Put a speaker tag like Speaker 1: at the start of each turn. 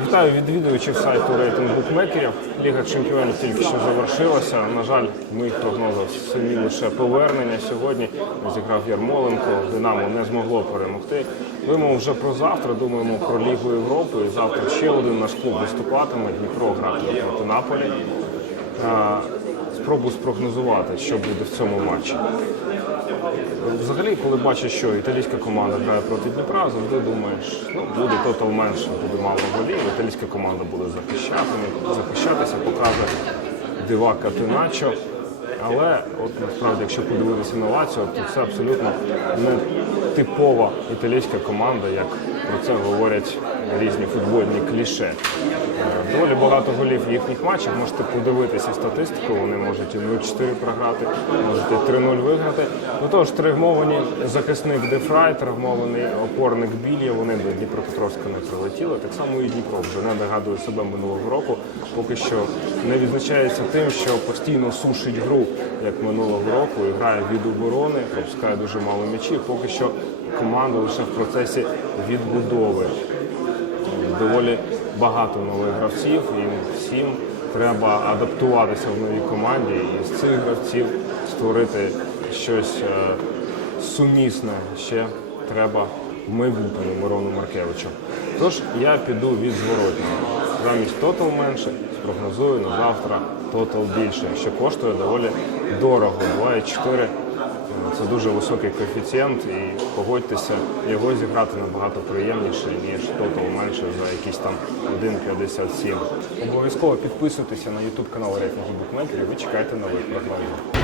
Speaker 1: Вітаю відвідувачів сайту рейтинг букмекерів. Ліга чемпіонів тільки що завершилася. На жаль, моїх прогнозах самі лише повернення сьогодні. Зіграв Ярмоленко, Динамо не змогло перемогти. Думаємо вже про завтра, думаємо про Лігу Європи. І завтра ще один наш клуб виступатиме. Дніпро гратиме проти Наполі. Спробую спрогнозувати, що буде в цьому матчі. Взагалі, коли бачиш, що італійська команда грає проти Дніпра, завжди думаєш, ну буде тотал менше, буде мало голів. Італійська команда буде захищати, захищатися, показує дива Катиначо. Але от насправді, якщо подивитися на Лаціо, то це абсолютно не типова італійська команда, як про це говорять різні футбольні кліше. Е, Доволі багато голів в їхніх матчах. Можете подивитися статистику. Вони можуть і 0-4 програти, можуть і 3-0 виграти. До того ж, травмовані захисник Дефрай, травмований опорник Білья. Вони до Дніпропетровська не прилетіли. Так само і Дніпро вже не нагадує себе минулого року. Поки що не відзначається тим, що постійно сушить гру, як минулого року, і грає від оборони, пропускає дуже мало м'ячів. Поки що команда лише в процесі відбудови доволі багато нових гравців, і всім треба адаптуватися в новій команді і з цих гравців створити щось е, сумісне. Ще треба в майбутньому Мирону Маркевичу. Тож я піду від зворотнього. Замість тотал менше, спрогнозую на завтра тотал більше, що коштує доволі дорого. 2,4 це дуже високий коефіцієнт, і погодьтеся, його зіграти набагато приємніше, ніж тотал менше за якісь там 1,57. Обов'язково підписуйтеся на YouTube канал рейтингу букмекерів і чекайте нових прогнозів.